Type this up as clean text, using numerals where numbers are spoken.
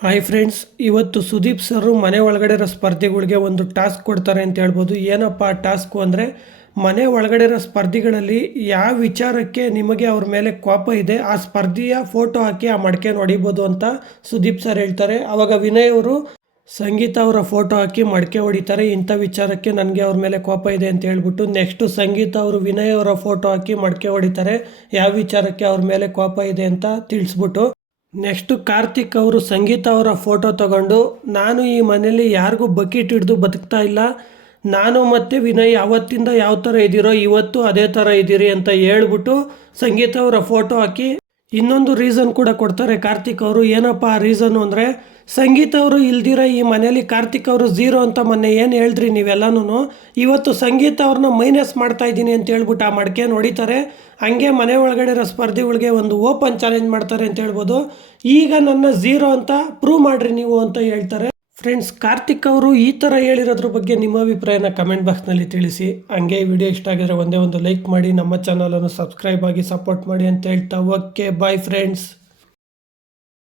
Hi friends, ಇವತ್ತು Sudeep sir ಮನೆ ಒಳಗಡೆ ಇರೋ ಸ್ಪರ್ಧಿಗಳಿಗೆ ಒಂದು ಟಾಸ್ಕ್ ಕೊಡ್ತಾರೆ ಅಂತ ಹೇಳ್ಬೋದು. ಏನಪ್ಪ ಆ ಟಾಸ್ಕು ಅಂದರೆ, ಮನೆ ಒಳಗಡೆ ಇರೋ ಸ್ಪರ್ಧಿಗಳಲ್ಲಿ ಯಾವ ವಿಚಾರಕ್ಕೆ ನಿಮಗೆ ಅವ್ರ ಮೇಲೆ ಕೋಪ ಇದೆ ಆ ಸ್ಪರ್ಧಿಯ ಫೋಟೋ ಹಾಕಿ ಆ ಮಡಿಕೆನ ಹೊಡಿಬೋದು ಅಂತ ಸುದೀಪ್ ಸರ್ ಹೇಳ್ತಾರೆ. ಆವಾಗ ವಿನಯ್ ಅವರು ಸಂಗೀತ ಅವರ ಫೋಟೋ ಹಾಕಿ ಮಡಿಕೆ ಹೊಡಿತಾರೆ. ಇಂಥ ವಿಚಾರಕ್ಕೆ ನನಗೆ ಅವ್ರ ಮೇಲೆ ಕೋಪ ಇದೆ ಅಂತ ಹೇಳ್ಬಿಟ್ಟು ನೆಕ್ಸ್ಟು ಸಂಗೀತ ಅವರು ವಿನಯ್ ಅವರ ಫೋಟೋ ಹಾಕಿ ಮಡಿಕೆ ಹೊಡಿತಾರೆ. ಯಾವ ವಿಚಾರಕ್ಕೆ ಅವ್ರ ಮೇಲೆ ಕೋಪ ಇದೆ ಅಂತ ತಿಳಿಸ್ಬಿಟ್ಟು ನೆಕ್ಸ್ಟು ಕಾರ್ತಿಕ್ ಅವರು ಸಂಗೀತ ಅವರ ಫೋಟೋ ತಗೊಂಡು, ನಾನು ಈ ಮನೇಲಿ ಯಾರಿಗೂ ಬಕೆಟ್ ಹಿಡಿದು ಬದುಕ್ತಾ ಇಲ್ಲ, ನಾನು ಮತ್ತು ವಿನಯ್ ಅವತ್ತಿಂದ ಯಾವ ಥರ ಇದ್ದೀರೋ ಇವತ್ತು ಅದೇ ಥರ ಇದ್ದೀರಿ ಅಂತ ಹೇಳ್ಬಿಟ್ಟು ಸಂಗೀತ ಅವರ ಫೋಟೋ ಹಾಕಿ ಇನ್ನೊಂದು ರೀಸನ್ ಕೂಡ ಕೊಡ್ತಾರೆ ಕಾರ್ತಿಕ್ ಅವರು. ಏನಪ್ಪ ಆ ರೀಸನ್ನು ಅಂದರೆ, ಸಂಗೀತ ಅವರು ಇಲ್ದಿರ ಈ ಮನೇಲಿ ಕಾರ್ತಿಕ್ ಅವರು ಝೀರೋ ಅಂತ ಮೊನ್ನೆ ಏನು ಹೇಳಿದ್ರಿ ನೀವೆಲ್ಲನೂ, ಇವತ್ತು ಸಂಗೀತ ಅವ್ರನ್ನ ಮೈನಸ್ ಮಾಡ್ತಾ ಇದ್ದೀನಿ ಅಂತ ಹೇಳ್ಬಿಟ್ಟು ಆ ಮಡಿಕೆ ಹೊಡಿತಾರೆ. ಹಂಗೆ ಮನೆ ಒಳಗಡೆ ಇರೋ ಸ್ಪರ್ಧಿಗಳಿಗೆ ಒಂದು ಓಪನ್ ಚಾಲೆಂಜ್ ಮಾಡ್ತಾರೆ ಅಂತ ಹೇಳ್ಬೋದು. ಈಗ ನನ್ನ ಝೀರೋ ಅಂತ ಪ್ರೂವ್ ಮಾಡಿರಿ ನೀವು ಅಂತ ಹೇಳ್ತಾರೆ. ಫ್ರೆಂಡ್ಸ್, ಕಾರ್ತಿಕ್ ಅವರು ಈ ಥರ ಹೇಳಿರೋದ್ರ ಬಗ್ಗೆ ನಿಮ್ಮ ಅಭಿಪ್ರಾಯನ ಕಮೆಂಟ್ ಬಾಕ್ಸ್ನಲ್ಲಿ ತಿಳಿಸಿ. ಹಂಗೆ ಈ ವಿಡಿಯೋ ಇಷ್ಟ ಆಗಿದ್ರೆ ಒಂದೇ ಒಂದು ಲೈಕ್ ಮಾಡಿ, ನಮ್ಮ ಚಾನಲನ್ನು ಸಬ್ಸ್ಕ್ರೈಬ್ ಆಗಿ ಸಪೋರ್ಟ್ ಮಾಡಿ ಅಂತ ಹೇಳ್ತಾ, ಓಕೆ ಬಾಯ್ ಫ್ರೆಂಡ್ಸ್.